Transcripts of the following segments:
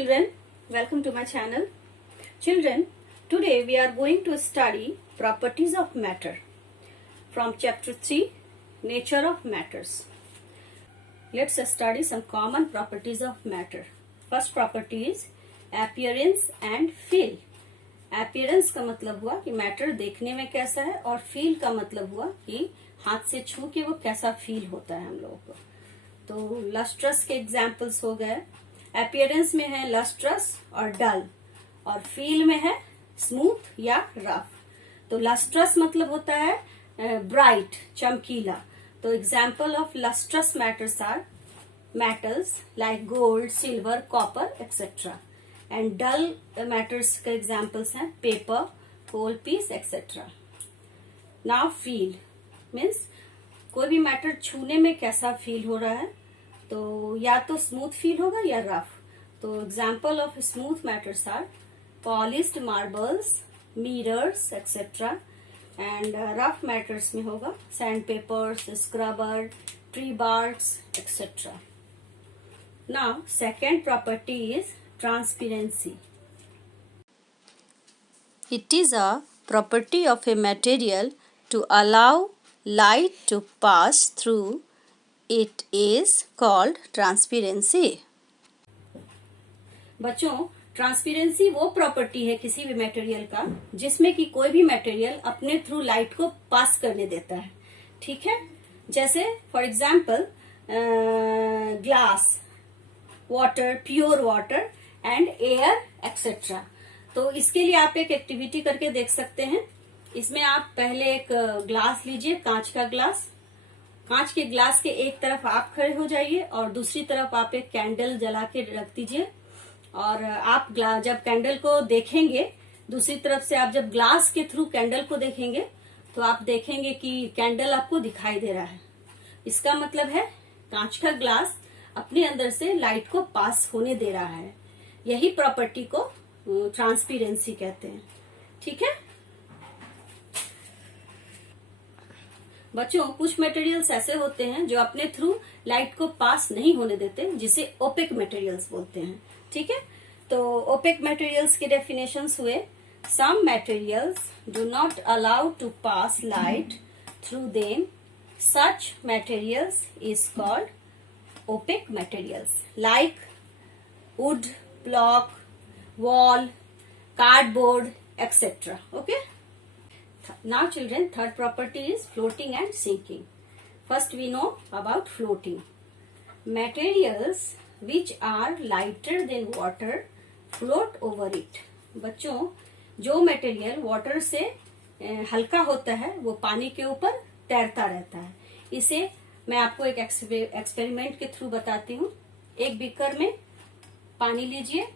children, welcome to my channel. Children, today we are going to study properties of matter from chapter 3, Nature of Matters. Let's study some common properties of matter. First property is appearance and feel. Appearance का मतलब हुआ कि matter देखने में कैसा है और feel का मतलब हुआ कि हाथ से छू के वो कैसा फील होता है हम लोगों को. तो लस्ट्रस के एग्जाम्पल्स हो गए. अपीयरेंस में है लस्ट्रस और डल और फील में है स्मूथ या रफ. तो लस्ट्रस मतलब होता है ब्राइट, चमकीला. तो example of lustrous matters are metals like gold, silver, copper etcetera. And dull matters के एग्जाम्पल्स हैं paper, coal piece etcetera. Now feel means कोई भी मैटर छूने में कैसा फील हो रहा है. तो या तो स्मूथ फील होगा या रफ. तो example of smooth matters are polished marbles, mirrors etcetera. And rough matters में होगा sand papers, scrubber, tree barks etcetera. Now second property is transparency. It is a property of a material to allow light to pass through. It is called transparency. बच्चों, transparency वो property है किसी भी material का जिसमें कि कोई भी मटेरियल अपने थ्रू लाइट को पास करने देता है. ठीक है. जैसे for example glass, water, pure water and air etcetera. तो इसके लिए आप एक एक्टिविटी करके देख सकते हैं. इसमें आप पहले एक ग्लास लीजिए, कांच का ग्लास. कांच के ग्लास के एक तरफ आप खड़े हो जाइए और दूसरी तरफ आप एक कैंडल जला के रख दीजिए. और आप जब कैंडल को देखेंगे, दूसरी तरफ से आप जब ग्लास के थ्रू कैंडल को देखेंगे तो आप देखेंगे कि कैंडल आपको दिखाई दे रहा है. इसका मतलब है कांच का ग्लास अपने अंदर से लाइट को पास होने दे रहा है. यही प्रॉपर्टी को ट्रांसपेरेंसी कहते हैं. ठीक है बच्चों, कुछ मटेरियल्स ऐसे होते हैं जो अपने थ्रू लाइट को पास नहीं होने देते, जिसे ओपेक मटेरियल्स बोलते हैं. ठीक है. तो ओपेक मटेरियल्स के डेफिनेशंस हुए some materials do not allow to pass light through them. Such materials is called opaque materials like wood, block, wall, cardboard, etc. Okay. Now children, third property is floating and sinking. First we know about floating. Materials which are lighter than water float over it. बच्चों, जो material water से हल्का होता है वो पानी के ऊपर तैरता रहता है. इसे मैं आपको एक एक्सपेरिमेंट के थ्रू बताती हूँ. एक बीकर में पानी लीजिए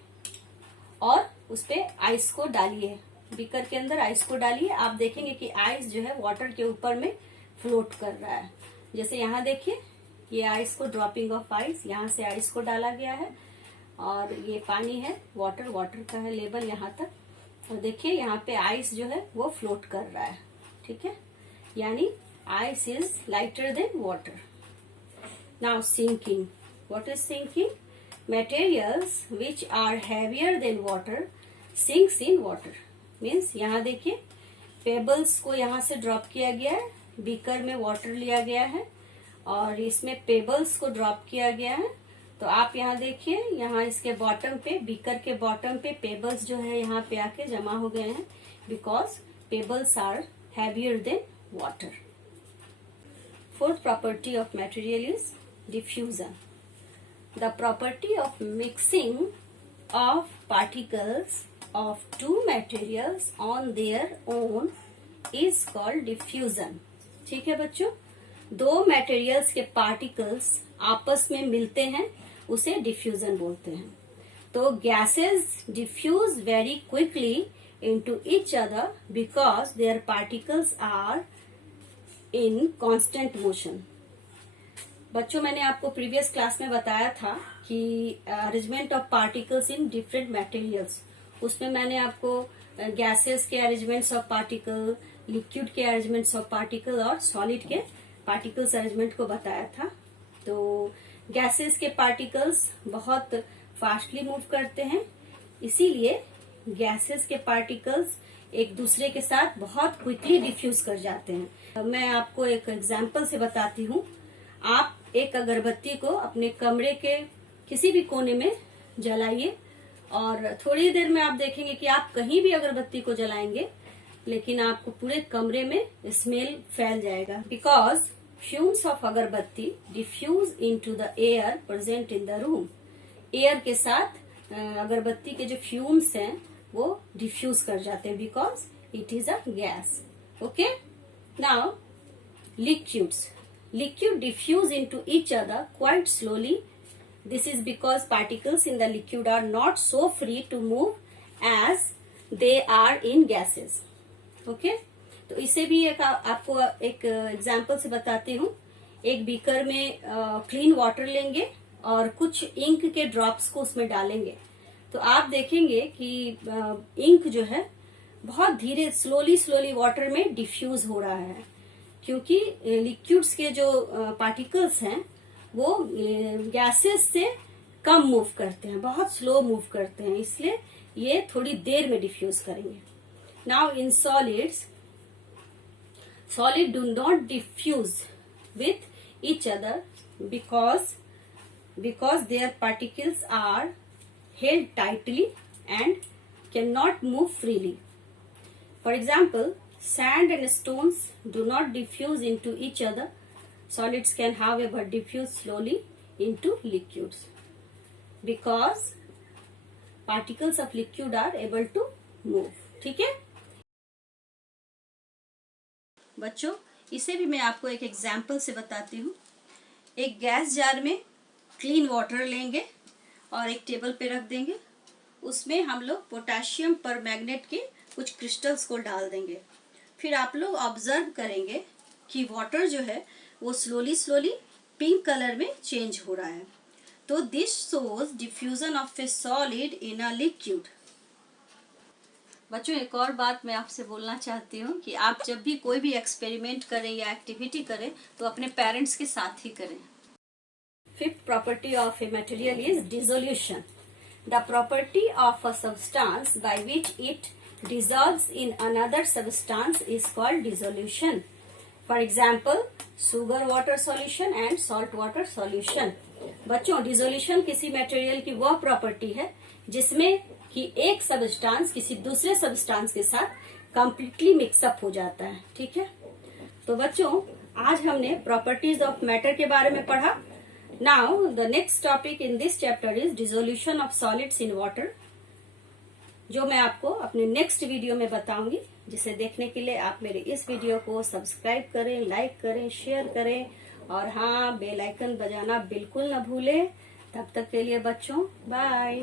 और उस पे आइस को डालिए. बीकर के अंदर आइस को डालिए. आप देखेंगे कि आइस जो है वाटर के ऊपर में फ्लोट कर रहा है. जैसे यहाँ देखिए, ये आइस को ड्रॉपिंग ऑफ आइस, यहाँ से आइस को डाला गया है और ये पानी है, वाटर का है लेवल यहाँ तक. और देखिए यहाँ पे आइस जो है वो फ्लोट कर रहा है. ठीक है. यानी ice is lighter than water. Now sinking. What is sinking? Materials which are heavier than water sinks in water. Means यहाँ देखिए पेबल्स को यहाँ से ड्रॉप किया गया है. बीकर में वाटर लिया गया है और इसमें पेबल्स को ड्रॉप किया गया है. तो आप यहाँ देखिए, यहाँ इसके बॉटम पे, बीकर के बॉटम पे पेबल्स जो है यहाँ पे आके जमा हो गए हैं because pebbles are heavier than water. Fourth property of material is diffusion. The property of mixing of particles of two materials on their own is called diffusion. ठीक है बच्चों, दो materials के particles आपस में मिलते हैं, उसे diffusion बोलते हैं. तो gases diffuse very quickly into each other because their particles are in constant motion. बच्चों, मैंने आपको प्रीवियस क्लास में बताया था कि arrangement of particles in different materials, उसमें मैंने आपको गैसेस के अरेंजमेंट्स ऑफ पार्टिकल, लिक्विड के अरेंजमेंट्स ऑफ पार्टिकल और सॉलिड के पार्टिकल्स अरेंजमेंट को बताया था. तो गैसेस के पार्टिकल्स बहुत फास्टली मूव करते हैं, इसीलिए गैसेस के पार्टिकल्स एक दूसरे के साथ बहुत क्विकली डिफ्यूज कर जाते हैं। मैं आपको एक एग्जांपल से बताती हूँ। आप एक अगरबत्ती को अपने कमरे के किसी भी कोने में जलाइए और थोड़ी देर में आप देखेंगे कि आप कहीं भी अगरबत्ती को जलाएंगे लेकिन आपको पूरे कमरे में स्मेल फैल जाएगा, बिकॉज फ्यूम्स ऑफ अगरबत्ती diffuse into the air present in the room. Air के साथ अगरबत्ती के जो फ्यूम्स हैं वो डिफ्यूज कर जाते हैं, because it is a gas. Okay, now liquids diffuse into each other quite slowly. This is because particles in the liquid are not so free to move as they are in gases. Okay? तो इसे भी आपको एक example से बताती हूँ। एक beaker में क्लीन वाटर लेंगे और कुछ इंक के ड्रॉप्स को उसमें डालेंगे, तो आप देखेंगे कि इंक जो है बहुत धीरे स्लोली वाटर में डिफ्यूज हो रहा है, क्योंकि लिक्विड्स के जो पार्टिकल्स हैं वो गैसेस से कम मूव करते हैं, बहुत स्लो मूव करते हैं, इसलिए ये थोड़ी देर में डिफ्यूज करेंगे। Now in solids, solid do not diffuse with each other because their particles are held tightly and cannot move freely. For example, sand and stones do not diffuse into each other. Solids can, however, diffuse slowly into liquids because particles of liquid are able to move. ठीक है बच्चों, इसे भी मैं आपको एक example से बताती हूँ। एक गैस जार में क्लीन वाटर लेंगे और एक टेबल पे रख देंगे, उसमें हम लोग पोटेशियम परमैंगनेट के कुछ क्रिस्टल्स को डाल देंगे। फिर आप लोग ऑब्जर्व करेंगे कि वाटर जो है वो स्लोली पिंक कलर में चेंज हो रहा है। तो this shows diffusion of A solid in a liquid. बच्चों, एक और बात मैं आपसे बोलना चाहती हूँ कि आप जब भी कोई भी एक्सपेरिमेंट करें या एक्टिविटी करें तो अपने पेरेंट्स के साथ ही करें। Fifth property of a material is dissolution. The property of a substance by which it dissolves in another substance is called dissolution. For example, sugar water solution and salt water solution. बच्चों, dissolution किसी material की वह property है जिसमें कि एक substance किसी दूसरे सबस्टांस के साथ कंप्लीटली मिक्सअप हो जाता है। ठीक है, तो बच्चों आज हमने प्रॉपर्टीज ऑफ मैटर के बारे में पढ़ा। Now the next topic in this chapter is dissolution of solids in water, जो मैं आपको अपने नेक्स्ट वीडियो में बताऊंगी। जिसे देखने के लिए आप मेरे इस वीडियो को सब्सक्राइब करें, लाइक करें, शेयर करें और हाँ, बेल आइकन बजाना बिल्कुल न भूलें। तब तक के लिए बच्चों, बाय।